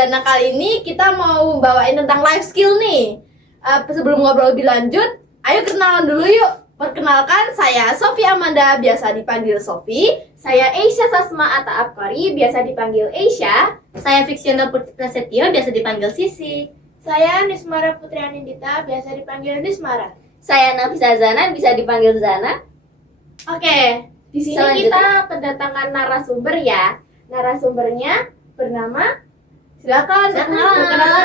Zana kali ini kita mau bawain tentang life skill nih. Sebelum ngobrol lebih lanjut, ayo kenalan dulu yuk. Perkenalkan, saya Sofi Amanda, biasa dipanggil Sofi. Saya Aisha Sasma Atta Afkari, biasa dipanggil Aisha. Saya Fiksiono Putri Prasetyo, biasa dipanggil Sisi. Saya Nismara Putri Anindita, biasa dipanggil Nismara. Saya Nafisa Zana, bisa dipanggil Zana. Oke, di sini Selanjutnya. kita kedatangan narasumber ya. Narasumbernya bernama Silakan. Perkenalan.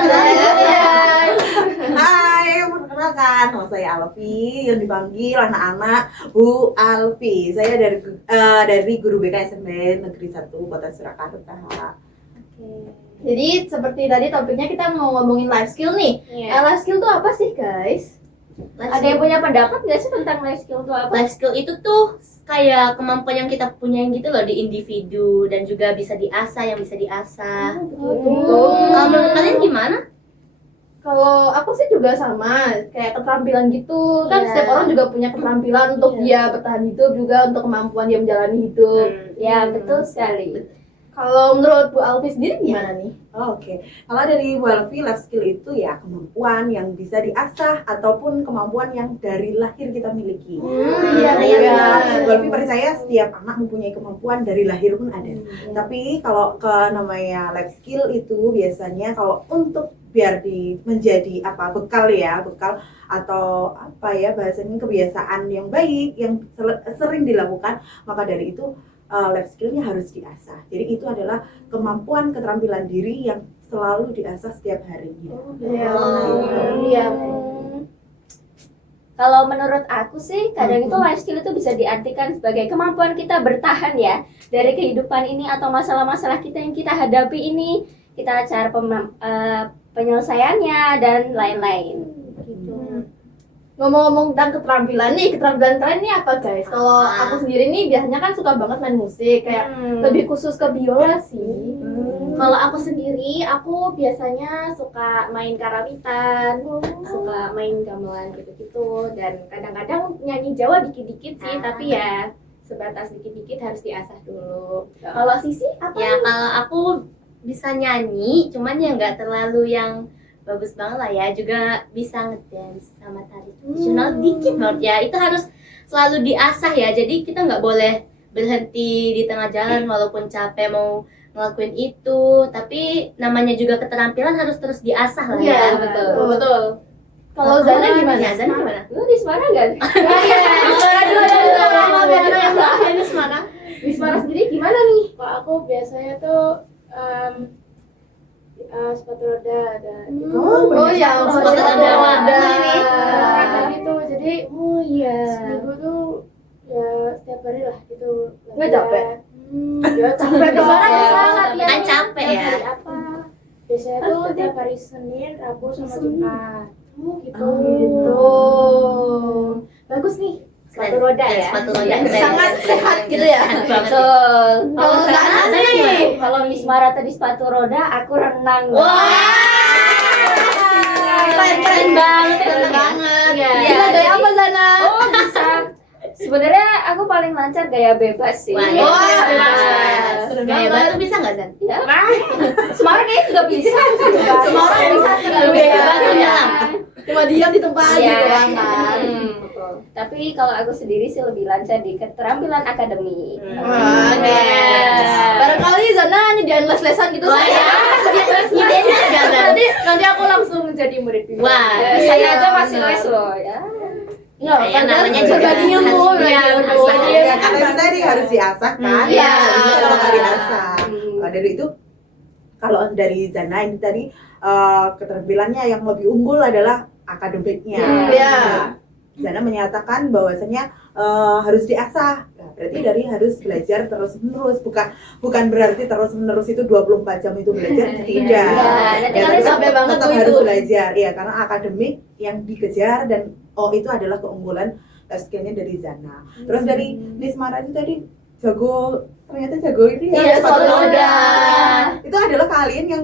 Hai, perkenalkan, nama saya Alfi yang dipanggil anak-anak Bu Alfi. Saya dari guru BK SMN Negeri 1 Kota Surakarta. Jadi seperti tadi topiknya kita mau ngomongin life skill nih. Life skill tuh apa sih guys? Ada yang punya pendapat nggak sih tentang life skill itu apa? Life skill itu tuh kayak kemampuan yang kita punya gitu loh di individu dan juga bisa diasah, yang bisa diasah. Kalau menurut kalian gimana? Kalau aku sih juga sama, kayak keterampilan gitu. Kan Iya. setiap orang juga punya keterampilan untuk dia bertahan hidup, juga untuk kemampuan dia menjalani hidup. Ya, betul sekali. Kalau menurut Bu Alfi sendiri gimana nih? Oke, kalau dari Bu Alfi, life skill itu ya kemampuan yang bisa diasah ataupun kemampuan yang dari lahir kita miliki. Iya. Bu Alfi percaya setiap anak mempunyai kemampuan dari lahir pun ada. Tapi kalau ke namanya life skill itu biasanya kalau untuk biar menjadi bekal atau bahasanya kebiasaan yang baik yang sering dilakukan, maka dari itu life skillnya harus diasah. Jadi itu adalah kemampuan keterampilan diri yang selalu diasah setiap harinya. Iya. Kalau menurut aku sih, kadang itu life skill itu bisa diartikan sebagai kemampuan kita bertahan ya dari kehidupan ini atau masalah-masalah kita yang kita hadapi ini, kita cara penyelesaiannya dan lain-lain. Ngomong-ngomong tentang keterampilan kalian nih apa guys? Kalau aku sendiri nih biasanya kan suka banget main musik, kayak lebih khusus ke biola sih. Kalau aku sendiri, aku biasanya suka main karawitan, suka main gamelan gitu-gitu, dan kadang-kadang nyanyi Jawa dikit-dikit sih, tapi ya sebatas dikit-dikit harus diasah dulu. Kalau Sisi apa? Ya kalau aku bisa nyanyi, cuman ya nggak terlalu yang bagus banget lah ya, juga bisa ngedance sama tari tradisional dikit banget ya. Itu harus selalu diasah ya, jadi kita nggak boleh berhenti di tengah jalan walaupun capek mau ngelakuin itu, tapi namanya juga keterampilan harus terus diasah lah ya. Betul. Kalau Zana gimana? Ya, Zana gimana? Lu di Semarang nggak? Di Semarang sendiri gimana nih? Kalau aku biasanya tuh sepatu roda ada gitu. Sepatu roda. Ada gitu. Jadi seminggu tuh ya setiap hari lah gitu. Nggak capek? Ya capek dong. sangat ya. Kan capek ya. Hari apa? Biasanya tuh tiap hari Senin, Rabu sama Jumat. Gitu. Bagus nih. Sepatu roda ya. Sepatu roda. Sangat sehat gitu ya. Sehat banget. Betul. Kalau Zana nih, Kalau Miss Mara tadi sepatu roda, aku renang. keren banget. Iya. Gila, gaya apa Zana? Oh, bisa. Sebenarnya aku paling lancar gaya bebas sih. Wah, Bebas. keren Gaya banget. batu bisa nggak Zan? Ya. Semarang kayaknya juga bisa. Semua orang bisa sih kalau gaya batu Iya. Cuma diam di tempat Iya. gitu kan. Betul. Tapi kalau aku sendiri sih lebih lancar di keterampilan akademi. Wah, barangkali Zana nyediain les-lesan gitu Wah, saya. Idenya nggak Zan? Nanti aku langsung jadi murid. Wah, Saya aja masih les loh ya. Ya, namanya juga berbagi ilmu, harus- berbagi iya, ilmu. harus bagi ilmu. Ya, karena itu tadi harus diasah kan? Iya. Bisa kalau nggak diasah. Kalau dari Zana ini tadi keterampilannya yang lebih unggul adalah akademiknya. Iya. Zana menyatakan bahwasanya harus diasah. Nah, berarti dari harus belajar terus menerus, bukan berarti terus menerus itu 24 jam itu belajar, tidak. nanti kalian tetap- sampai banget tetap tuh harus itu. belajar, ya karena akademik yang dikejar dan itu adalah keunggulan life skillnya dari Zana. Terus dari Nismara itu tadi ternyata jago ini ya. Iya, sepatu roda. Itu adalah kalian yang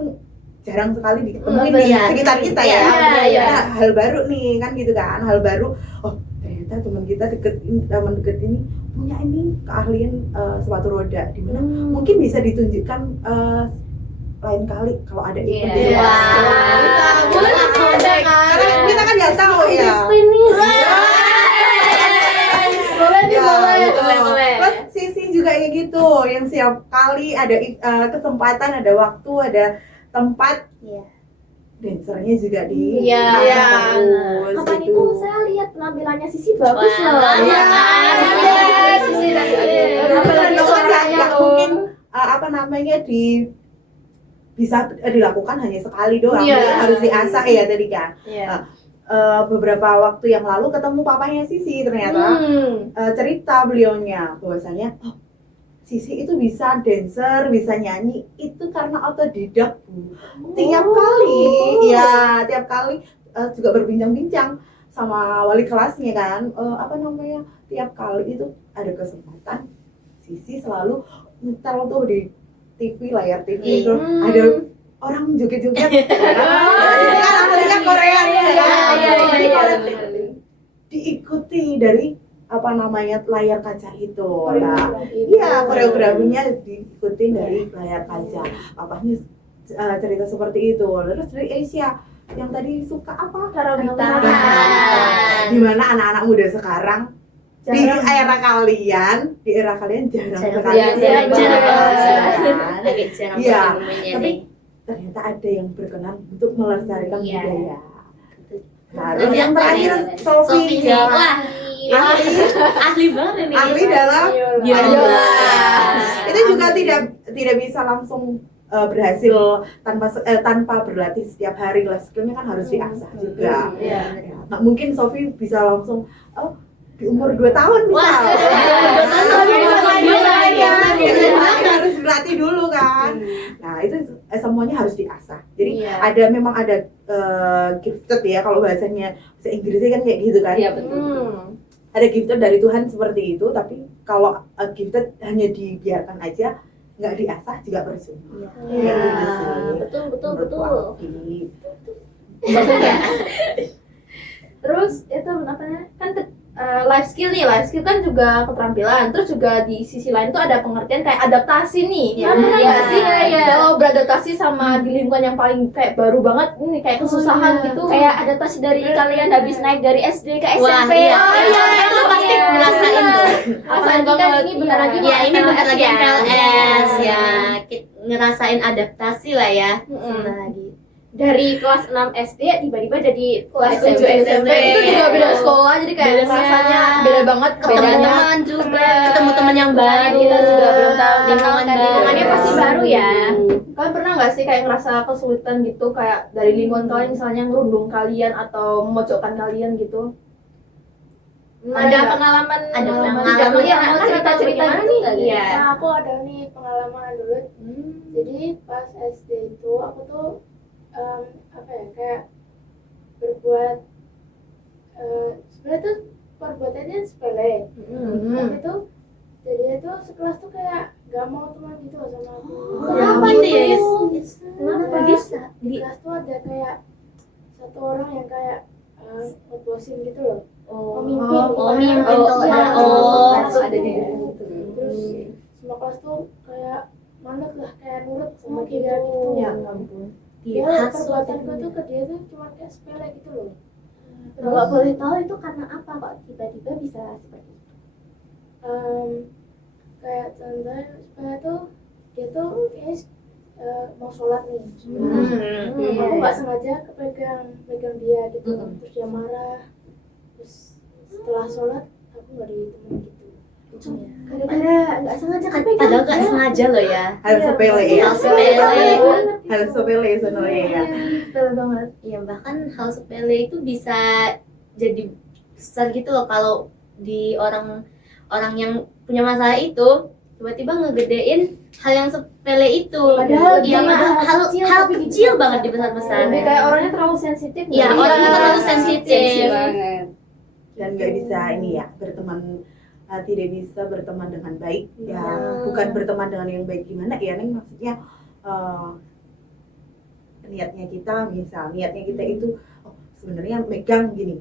jarang sekali ditemuin di Iya. sekitar kita ya. Iya. Nah, hal baru nih kan gitu kan, hal baru. Oh, ternyata teman kita teman deket ini punya ini keahlian sepatu roda, di mana mungkin bisa ditunjukkan lain kali kalau ada event Iya. di Wah. Boleh ada kan? karena kita kan nggak tahu ya. Boleh nih, Ya, boleh. gitu. boleh. Terus Sisi juga kayak gitu, yang siap kali ada kesempatan, ada waktu, ada tempat, Iya. dancernya juga di Iya. terus Kapan gitu. itu saya lihat penampilannya Sisi bagus Wah, loh. Iya. Iya, Sisi dan Ade. Apalagi Itu kan suaranya nggak loh. mungkin apa namanya bisa dilakukan hanya sekali doang. Iya. Jadi harus diasah ya tadi kan. Iya. Beberapa waktu yang lalu ketemu papanya Sisi, ternyata cerita beliaunya bahwasanya Sisi itu bisa dancer, bisa nyanyi itu karena otodidak, Bu. Tiap kali juga berbincang-bincang sama wali kelasnya kan, tiap kali itu ada kesempatan Sisi selalu nyetel tuh di TV, layar TV itu ada orang joget-joget. Sisi kan aslinya Korea ya. Diikuti dari layar kaca itu. Iya, koreografinya diikuti dari layar kaca. Papanya cerita seperti itu. Terus dari Asia yang tadi suka apa? Karawitan. Di mana anak-anak muda sekarang di era kalian jarang sekali. Jarang kan? Agak jarang Iya, momennya tapi nih. ternyata ada yang berkenan untuk melestarikan Iya. budaya. Nah, Ternyata terus yang terakhir ada. Sofi Sofi, wah, ahli banget ini. ahli dalam Biola. itu juga tidak bisa langsung berhasil tanpa berlatih setiap hari lah, skillnya kan harus diasah juga. Iya. Nah, mungkin Sofi bisa langsung di umur 2 tahun misal. Wah. Harus berlatih dulu kan. Nah, itu semuanya harus diasah. Jadi Iya. memang ada gifted ya, kalau bahasanya bahasa Inggrisnya kan kayak gitu kan. Iya, betul. Ada gifted dari Tuhan seperti itu, tapi kalau gifted hanya dibiarkan aja nggak diasah juga percuma. Iya. Gitu sih. Betul. Menurut Alfi. Terus itu apa namanya? Kan life skill kan juga keterampilan. Terus juga di sisi lain tuh ada pengertian kayak adaptasi nih. Iya. Pernah nggak sih Iya. kalau beradaptasi sama di lingkungan yang paling kayak baru banget ini kayak kesusahan gitu. Kayak adaptasi dari kalian habis naik dari SD ke Wah, SMP. iya. Itu pasti ngerasain tuh. Apalagi kan ini bentar lagi Ya, ini bentar lagi ya. MPLS ya. Ngerasain adaptasi lah ya. Sebentar lagi. Dari kelas 6 SD tiba-tiba jadi kelas SMP, 7 SMP. itu juga beda sekolah, jadi kayak Beda rasanya beda banget Ketemu bedanya. teman juga, ketemu teman yang baru. Kita juga belum tahu Lingkungan dan lingkungannya baru. pasti baru ya. Kalian pernah nggak sih kayak ngerasa kesulitan gitu kayak dari lingkungan kalian misalnya ngerundung kalian atau memojokkan kalian gitu? Ada pengalaman pengalaman ya, mau cerita-cerita gimana gitu nih? nggak? Iya. Nah, aku ada nih pengalaman dulu. Jadi pas SD itu aku tuh kayak berbuat sebenarnya tuh perbuatannya sepele. Tapi tuh jadi itu sekelas tuh kayak gak mau teman gitu sama aku. Kenapa Kenapa itu ya? itu? Kenapa bisa? Di kelas tuh ada kayak satu orang yang kayak ngebosin gitu loh. Pemimpin. Pemimpin. Iya, Ada di Terus semua kelas tuh kayak manut lah, kayak nurut sama dia gitu. Ya ampun. Dia Dihasut. perbuatanku tuh ke dia tuh cuma kayak sepele gitu loh. Kalau boleh tahu itu karena apa kok tiba-tiba bisa seperti itu? Kayak contohnya supaya tuh dia tuh kayaknya mau sholat nih. Aku nggak sengaja pegang dia gitu, terus dia marah. Terus setelah sholat aku nggak ditemenin gitu. Gara-gara nggak sengaja kepegang. Padahal gak sengaja loh ya. Hal sepele ya. Hal sepele. Hal sepele sebenarnya ya. Sepele banget. Iya, bahkan hal sepele itu bisa jadi besar gitu loh kalau di orang yang punya masalah itu tiba-tiba ngegedein hal yang sepele itu. Padahal iya, cuma padahal hal hal kecil tapi kecil banget dibesar-besar. Lebih kayak orangnya terlalu sensitif. Iya, nggak? orangnya terlalu sensitif. Dan nggak bisa ini ya tidak bisa berteman dengan baik ya. Bukan berteman dengan yang baik gimana ya, Neng, maksudnya niatnya kita itu sebenarnya megang ini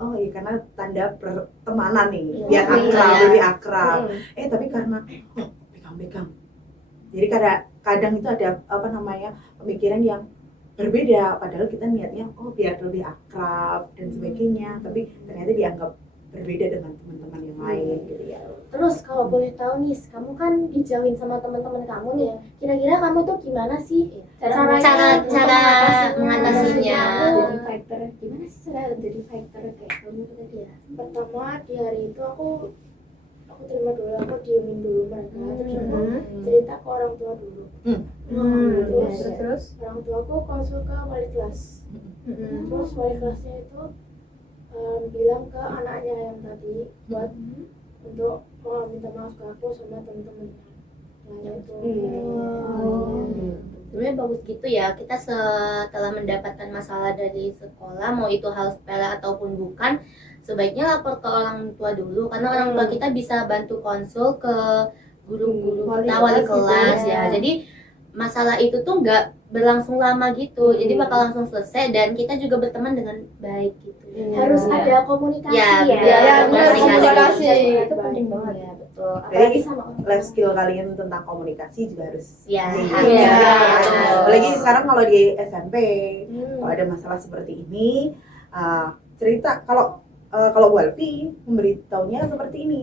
oh ya karena tanda pertemanan nih, biar akrab, lebih akrab. Tapi karena pegang jadi kadang itu ada pemikiran yang berbeda, padahal kita niatnya biar lebih akrab dan sebagainya, tapi ternyata dianggap berbeda dengan teman-teman yang lain gitu ya. Terus kalau boleh tahu nih, kamu kan dijauhin sama teman-teman kamu nih. Kira-kira kamu tuh gimana sih Cara mengatasinya? Jadi fighter, gimana sih cara jadi fighter kayak kamu tuh tadi ya? Pertama di hari itu aku terima dulu, aku diemin dulu mereka, terus aku cerita ke orang tua dulu. Terus orang tua aku konsul ke wali kelas. Terus wali kelasnya itu bilang ke anaknya yang tadi buat untuk minta maaf ke aku sama teman-temannya. Nah itu. Sebenarnya bagus gitu ya, kita setelah mendapatkan masalah dari sekolah, mau itu hal sepele ataupun bukan, sebaiknya lapor ke orang tua dulu, karena orang tua kita bisa bantu konsul ke guru-guru kita, wali kelas ya. Jadi masalah itu tuh nggak berlangsung lama gitu, jadi bakal langsung selesai dan kita juga berteman dengan baik gitu. Harus ada komunikasi Ya, ya. komunikasi. Itu penting banget ya, betul. Jadi Apalagi sama orang tua. life skill kalian tentang komunikasi juga harus Ya, tinggi. ya. Apalagi sekarang kalau di SMP, kalau ada masalah seperti ini, cerita kalau Walfi memberitahunya seperti ini.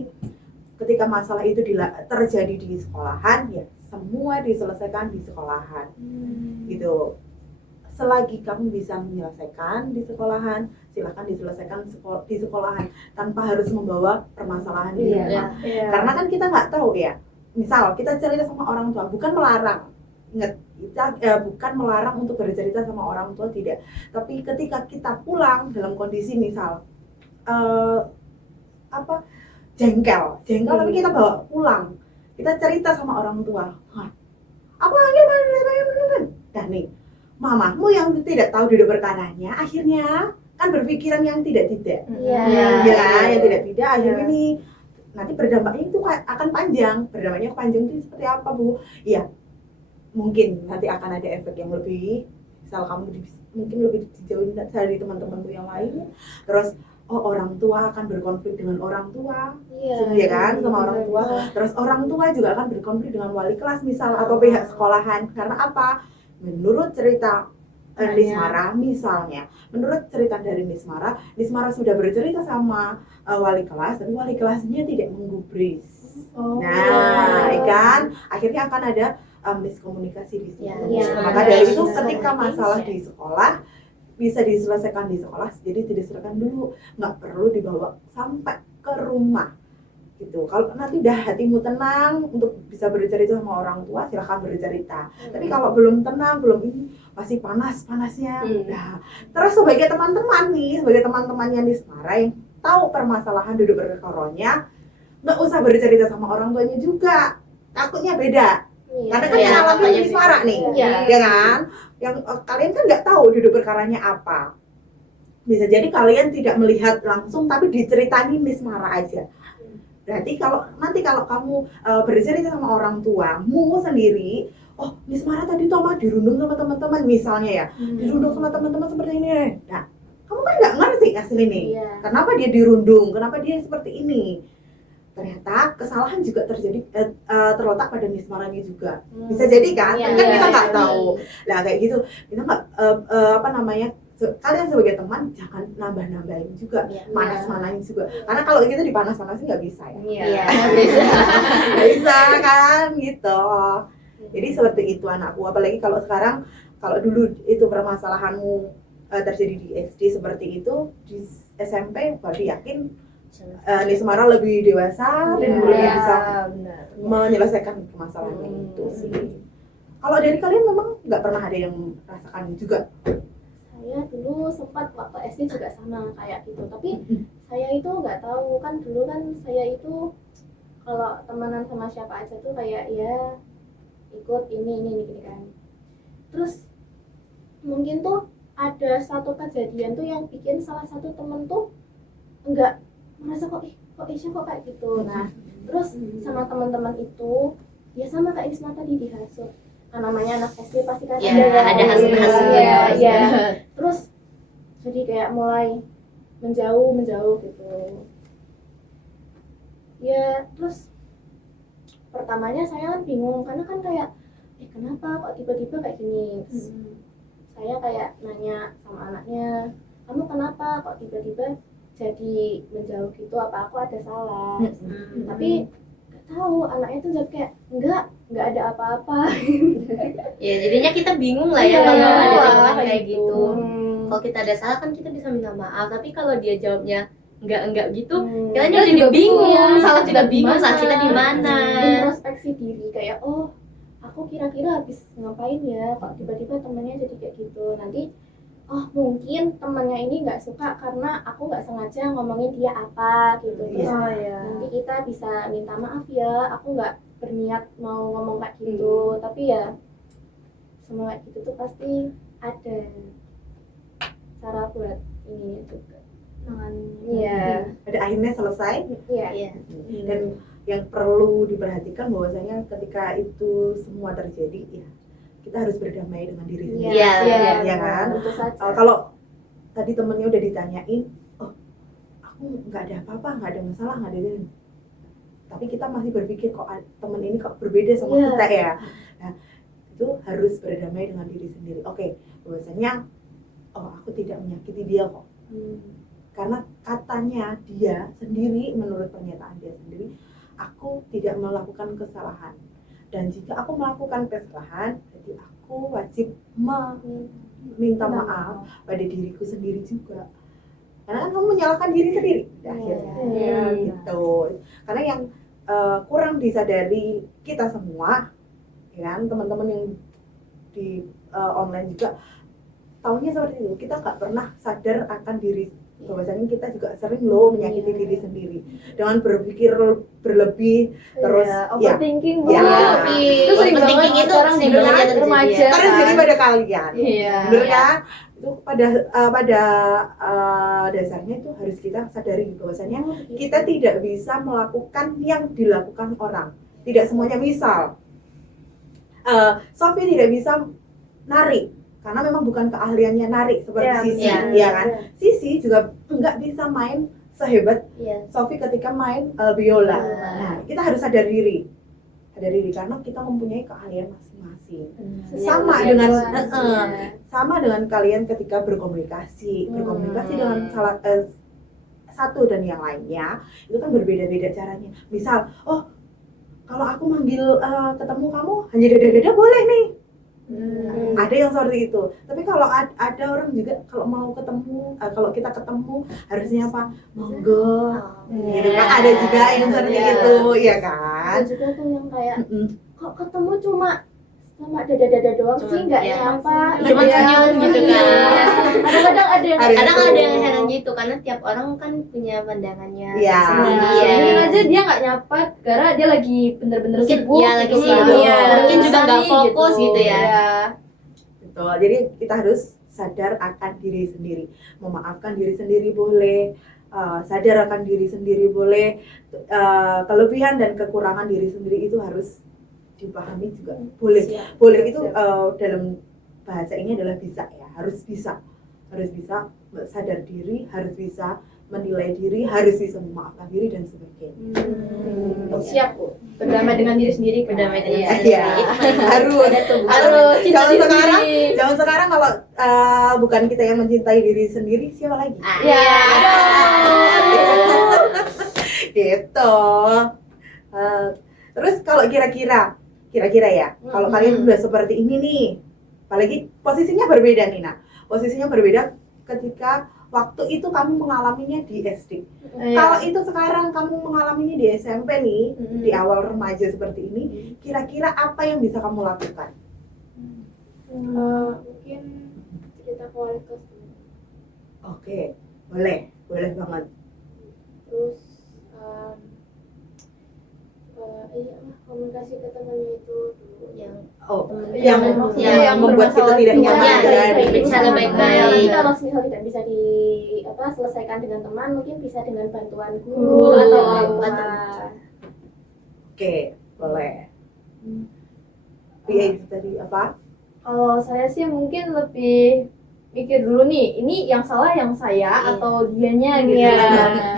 Ketika masalah itu terjadi di sekolahan, ya semua diselesaikan di sekolahan, gitu. Selagi kamu bisa menyelesaikan di sekolahan, silakan diselesaikan di sekolahan tanpa harus membawa permasalahan di rumah. Karena kan kita nggak tahu ya. Misal kita cerita sama orang tua, bukan melarang, ingat kita bukan melarang untuk bercerita sama orang tua, tidak. Tapi ketika kita pulang dalam kondisi misal jengkel tapi kita bawa pulang, kita cerita sama orang tua, aku panggil dah nih, mamamu yang tidak tahu duduk perkaranya akhirnya kan berpikiran yang tidak yang tidak akhirnya nih nanti berdampaknya itu akan panjang. Berdampaknya panjang itu seperti apa, Bu? Iya, mungkin nanti akan ada efek yang lebih, misal kamu mungkin lebih dijauhin dari teman-temanmu yang lain, terus orang tua akan berkonflik dengan orang tua, ya kan, sama orang tua. Terus orang tua juga akan berkonflik dengan wali kelas misal atau pihak sekolahan. Karena apa? Menurut cerita Miss Mara misalnya, menurut cerita dari Miss Mara sudah bercerita sama wali kelas, tapi wali kelasnya tidak menggubris. Kan akhirnya akan ada miskomunikasi di situ. Maka dari itu ketika masalah di sekolah bisa diselesaikan di sekolah, jadi diselesaikan dulu, nggak perlu dibawa sampai ke rumah gitu. Kalau nanti udah hatimu tenang untuk bisa bercerita sama orang tua, silahkan bercerita. Tapi kalau belum tenang, belum ini, masih panas-panasnya. Nah, terus sebagai teman-temannya Miss Mara yang tahu permasalahan duduk berkornya, nggak usah bercerita sama orang tuanya juga, takutnya beda. Karena kan yang alami Miss Mara nih, ya kan? Yang kalian kan nggak tahu duduk perkaranya apa. Bisa jadi kalian tidak melihat langsung, tapi diceritani Miss Mara aja. Berarti kalau kamu bercerita sama orang tuamu sendiri, Miss Mara tadi tuh mah dirundung sama teman-teman misalnya ya, dirundung sama teman-teman seperti ini. Nah, kamu kan nggak ngerti asli nih, kenapa dia dirundung, kenapa dia seperti ini. Ternyata kesalahan juga terjadi terletak pada Miss Maranya juga. Bisa jadi kan? Kan kita nggak tahu. Nah kayak gitu, kita nggak kalian sebagai teman jangan nambah-nambahin juga, panas-manasin juga. Karena kalau gitu dipanas-panasin nggak bisa ya. Nggak bisa kan gitu. Jadi seperti itu anakku. Apalagi kalau sekarang, kalau dulu itu permasalahanmu terjadi di SD seperti itu, di SMP baru yakin Miss Mara lebih dewasa dan lebih bisa menyelesaikan permasalahannya itu sih. Kalau dari kalian memang nggak pernah ada yang merasakan juga? Saya dulu sempat waktu SD juga sama kayak gitu, tapi saya itu nggak tahu kan, dulu kan saya itu kalau temenan sama siapa aja tuh kayak ya ikut ini kan. Terus mungkin tuh ada satu kejadian tuh yang bikin salah satu temen tuh nggak merasa kok Isya kok kayak gitu. Nah terus sama teman-teman itu ya sama kayak Isma tadi dihasut, kan namanya anak SD pasti kan ada hasut-hasutnya. Terus jadi kayak mulai menjauh gitu ya. Terus pertamanya saya kan bingung karena kan kayak kenapa kok tiba-tiba kayak gini. Terus saya kayak nanya sama anaknya, kamu kenapa kok tiba-tiba jadi menjauh gitu, apa aku ada salah. Tapi nggak tahu, anaknya tuh jawab kayak nggak ada apa-apa. Ya jadinya kita bingung lah ya Iya, kalau ada iya, jawaban kayak kayak gitu. gitu. Kalau kita ada salah kan kita bisa minta maaf, tapi kalau dia jawabnya enggak gitu, Hmm. kita Kita jadi juga bingung, bingung, salah salah kita kita bingung, di salah kita di mana. mana. Introspeksi diri kayak, oh aku kira-kira habis ngapain ya kok tiba-tiba temennya jadi kayak gitu. Nanti oh mungkin temennya ini nggak suka karena aku nggak sengaja ngomongin dia apa gitu. Terus nanti kita bisa minta maaf ya, aku nggak berniat mau ngomong kayak gitu. Tapi ya semua kayak gitu tuh pasti ada cara buat ini juga. Iya. Ada akhirnya selesai. Iya. Iya. Dan yang perlu diperhatikan bahwasanya ketika itu semua terjadi, ya kita harus berdamai dengan diri sendiri. Iya, Iya, ya kan? Tentu saja. Kalau tadi temennya udah ditanyain, oh aku nggak ada apa-apa, nggak ada masalah, nggak ada ini. Tapi kita masih berpikir kok temen ini kok berbeda sama Iya. kita ya. Nah, itu harus berdamai dengan diri sendiri. Oke, bahwasanya oh aku tidak menyakiti dia kok. Karena katanya dia sendiri, menurut pernyataan dia sendiri, aku tidak melakukan kesalahan. Dan jika aku melakukan kesalahan, jadi aku wajib meminta maaf pada diriku sendiri juga. Karena kan kamu menyalahkan diri sendiri akhirnya. Iya. Gitu. Karena yang kurang disadari kita semua, ya kan, teman-teman yang di online juga taunya seperti itu. Kita nggak pernah sadar akan diri, bahwasanya kita juga sering loh menyakiti diri sendiri dengan berpikir berlebih, terus overthinking ya. itu sering Overthinking banget itu sekarang sering di banget terjadi, remaja ya. terjadi pada kalian. Iya. Bener kan? Itu pada dasarnya itu harus kita sadari bahwasanya kita tidak bisa melakukan yang dilakukan orang. Tidak semuanya. Misal Sophie tidak bisa nari karena memang bukan keahliannya nari seperti Sisi, ya kan? Sisi juga nggak bisa main sehebat Sophie ketika main biola. Nah, kita harus sadar diri karena kita mempunyai keahlian masing-masing. Sama dengan kalian ketika berkomunikasi dengan satu dan yang lainnya, itu kan berbeda-beda caranya. Misal, oh kalau aku manggil ketemu kamu hanya dada-dada boleh nih. Ada yang seperti itu. Tapi kalau ada orang juga kalau mau ketemu, kalau kita ketemu harusnya apa? Monggo. Gitu kan? Ada juga yang seperti itu, ya kan? Ada juga tuh yang kayak kok ketemu cuma sama dada-dada doang sih, nggak nyapa. Cuma senyum gitu kan. Kadang-kadang ada yang Kadang ada yang heran gitu karena tiap orang kan punya pandangannya Iya. sendiri Mungkin ya. aja dia nggak nyapa karena dia lagi bener-bener Mungkin sibuk. ya lagi gitu. sibuk. Iya. Mungkin juga nggak fokus gitu ya. Iya. Betul. Jadi kita harus sadar akan diri sendiri. Memaafkan diri sendiri boleh, sadar akan diri sendiri boleh, kelebihan dan kekurangan diri sendiri itu harus dipahami juga boleh. Boleh itu dalam bahasa ini adalah bisa ya, harus bisa sadar diri, harus bisa menilai diri, harus bisa memaafkan diri dan sebagainya. siap Bu. Berdamai dengan diri sendiri. kan? Berdamai dengan Iya. diri Iya. sendiri. Harus cinta Zaman diri sekarang, sendiri. zaman sekarang kalau bukan kita yang mencintai diri sendiri, siapa lagi? Iya. Gitu. Terus kalau kira-kira ya, kalau kalian udah seperti ini nih, apalagi posisinya berbeda nih, posisinya berbeda ketika waktu itu kamu mengalaminya di SD. Kalau itu sekarang kamu mengalaminya di SMP nih, di awal remaja seperti ini, kira-kira apa yang bisa kamu lakukan? Mungkin cerita ke wali kelas dulu. Oke, boleh banget. Terus komunikasi ke temannya itu dulu. Yang membuat kita tidak nyaman Ya, kan? bicara baik-baik. Nanti kalau misal tidak bisa selesaikan dengan teman, mungkin bisa dengan bantuan guru Guru, atau atau- orang tua. Oke, boleh. Iya, itu tadi apa? Kalau saya sih mungkin lebih mikir dulu nih, ini yang salah yang saya Iya. atau dianya gitu. Iya.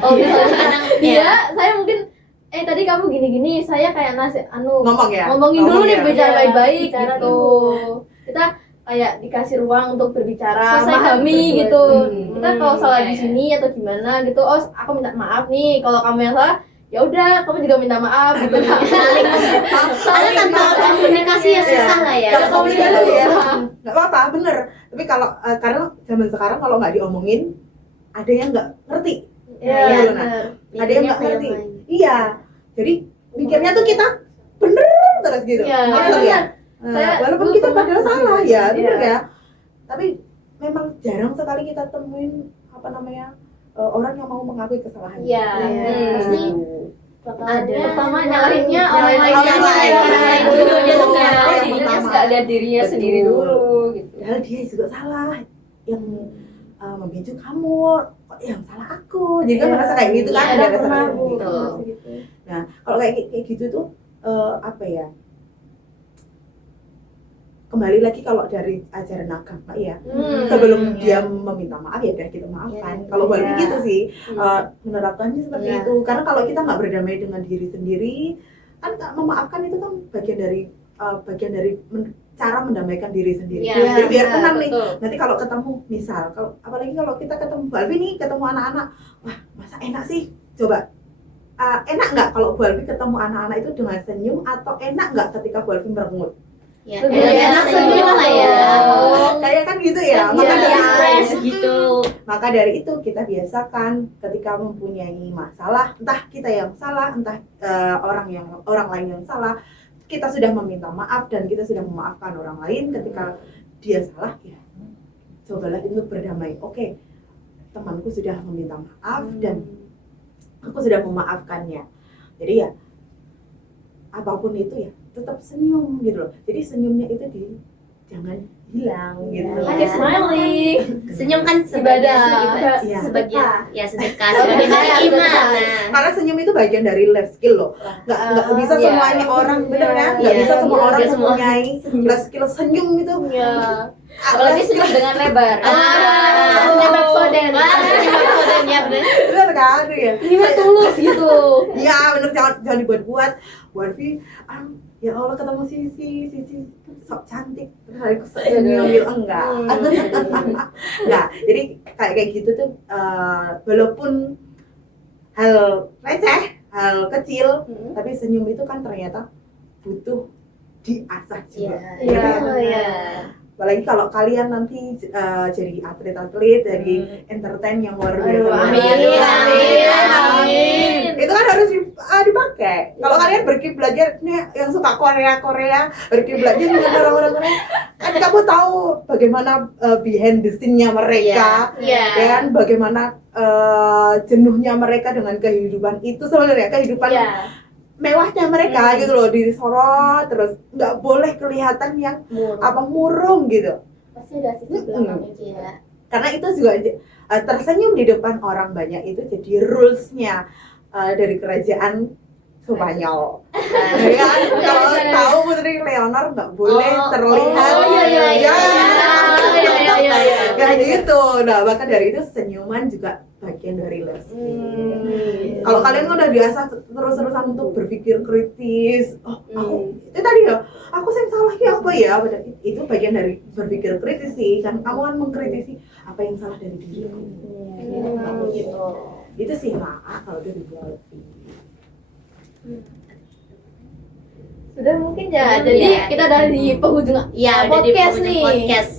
Oh, misalnya Kadang dia, saya mungkin tadi kamu gini-gini, saya kayak ngomong ya. ngomongin dulu nih, ya. bicara Iya, baik-baik bicara gitu. Kita kayak dikasih ruang untuk berbicara, Selesaikan memahami berdua gitu. dulu. Kita kalau salah di sini atau gimana gitu, oh aku minta maaf nih. Kalau kamu yang salah, ya udah kamu juga minta maaf gitu. Karena tanpa komunikasi ya susah lah ya. Kalau komunikasi ya, susah. nggak apa-apa, bener. Tapi kalau karena zaman sekarang kalau nggak diomongin, ada yang nggak ngerti. Iya, Iya, benar. Ada yang nggak ngerti. Iya. Jadi pikirnya tuh kita bener terus gitu. Iya, Bener ya? Saya Walaupun dulu kita pernah padahal gitu. salah ya, bener Iya. ya. Tapi memang jarang sekali kita temuin orang yang mau mengakui kesalahannya. Iya, Iya. pasti Ada. pertama nyalahinnya orang lain. Orang lain. Orang lain dulu, dia tuh nggak tahu Yang dirinya pertama. nggak lihat dirinya Betul. sendiri dulu gitu. Padahal dia juga salah. Yang memicu kamu, kok yang salah aku. Jadi kan Iya. merasa kayak gitu kan, Iya, ada pernah, rasa-rasa Bu. gitu. Gitu. Nah, kalau kayak gitu tuh apa ya? Kembali lagi kalau dari ajaran agama ya. Sebelum dia meminta maaf ya udah kita maafkan. Kalau balik Iya. gitu sih menerapkannya seperti Iya. itu. Karena kalau kita nggak berdamai dengan diri sendiri, kan memaafkan itu kan bagian dari cara mendamaikan diri sendiri. Iya, Jadi biar iya, tenang nih. betul. Nanti kalau ketemu, misal, apalagi kalau kita ketemu Bu Alfi nih, ketemu anak-anak, wah masa enak sih? Coba enak nggak kalau Bu Alfi ketemu anak-anak itu dengan senyum, atau enak nggak ketika Bu Alfi merengut? Ya, Lebih enak enak senyum lah ya. Kayak kan gitu ya. Iya, Maka dari Fresh gitu. Maka dari itu kita biasakan ketika mempunyai masalah, entah kita yang salah, entah orang lain yang salah, kita sudah meminta maaf dan kita sudah memaafkan orang lain. Ketika dia salah, ya cobalah untuk berdamai. Oke, temanku sudah meminta maaf dan aku sudah memaafkannya. Jadi ya apapun itu ya tetap senyum gitu loh. Jadi senyumnya itu jangan hilang gitu loh. Pakai smiling. Senyum kan Ibadah. Iya. sebagian ya sedekah sebagian dari iman. Nah, Karena senyum itu bagian dari life skill loh. Nggak bisa Iya. semuanya orang, bener kan? Nggak Iya. bisa semua Iya, orang nggak semua. mempunyai life skill senyum itu. Iya. Apalagi senyum dengan lebar. Never foden. ya benar. Bener kan? Ya. Ini mah tulus gitu. Iya bener, jangan dibuat-buat. Bu Arfi, ya Allah ketemu Sisi sok cantik, terus aku senyum gitu, enggak. Enggak, jadi kayak gitu tuh walaupun hal receh, hal kecil, tapi senyum itu kan ternyata butuh diasah juga. Iya. Iya. Apalagi kalau kalian nanti jadi atlet-atlet, jadi entertain yang luar biasa. Amin, amin. Itu kan harus dipakai. Kalau kalian belajar nih yang suka Korea, belajar dengan orang-orang Korea, kan kamu tahu bagaimana behind the scene-nya mereka, Iya. ya kan? Bagaimana jenuhnya mereka dengan kehidupan itu sebenarnya kehidupan Iya. mewahnya mereka gitu loh, disorot terus nggak boleh kelihatan yang murung gitu. Pasti ada sisi belakangnya dia. Karena itu juga tersenyum di depan orang banyak itu jadi rules-nya dari kerajaan Spanyol. Ya kan? Kalau tahu Putri Leonor nggak boleh terlihat. Kayak gitu. Nah, maka dari itu senyuman juga bagian dari les. Kalau kalian udah biasa terus-terusan untuk berpikir kritis, aku itu tadi ya, aku yang salah apa ya? Itu bagian dari berpikir kritis sih, kan kamu kan mengkritisi apa yang salah dari diriku. Gitu. Itu sih maaf kalau dari buat. Sudah mungkin ya. Jadi kita dari penghujung Ya, udah di podcast penghujung nih. podcast.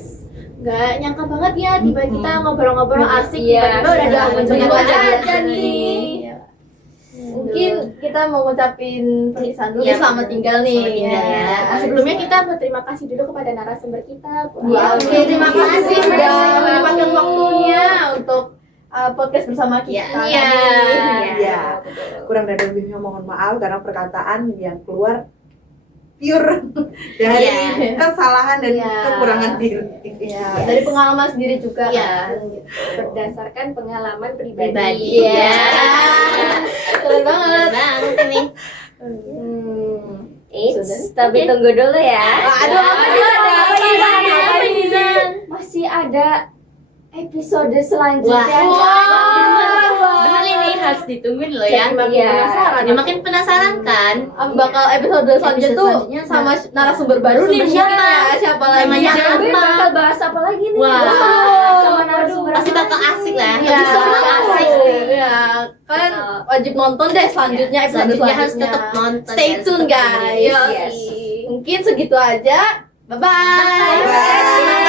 Nggak nyangka banget ya tiba kita ngobrol-ngobrol asik Iya, tiba-tiba udah sudah di ujung ujung aja aja nih. Mungkin kita mau ngucapin perpisahan dulu Iya, selamat tinggal nih. selamat tinggal ya. Sebelumnya kita berterima kasih dulu kepada narasumber kita. Bu Iya, Alfi. oke, terima kasih sudah Bu menyempatkan Alfi. waktunya untuk podcast bersama kita. Iya. kali Iya. ini. Iya. Kurang dan lebihnya mohon maaf karena perkataan yang keluar pure dari Iya. kesalahan dan Iya. kekurangan diri. Iya, dari pengalaman sendiri juga Iya. kan. Gitu. Berdasarkan pengalaman Pribadi. pribadi. Iya. Keren banget. Banget ini. Sudah. Tapi tunggu dulu ya. Aduh, Apa ini? Masih ada episode selanjutnya. Wah. Bener ini harus ditungguin loh ya. Jadi makin Iya. penasaran. Jadi makin penasaran kan. Bakal episode selanjutnya tuh selanjutnya sama narasumber baru nih narasumber mungkin siapa? ya. Siapa lagi? Namanya yang- siapa? bakal bahas apa lagi nih? Wah. Sama narasumber Pasti apa bakal lagi? asik lah. Iya, Episode asik. Iya, kalian wajib nonton deh selanjutnya episode Selanjutnya harus selanjutnya. tetap nonton. Stay ya, tune tetap guys. nonton. Yes. Mungkin segitu aja. Bye bye. Bye.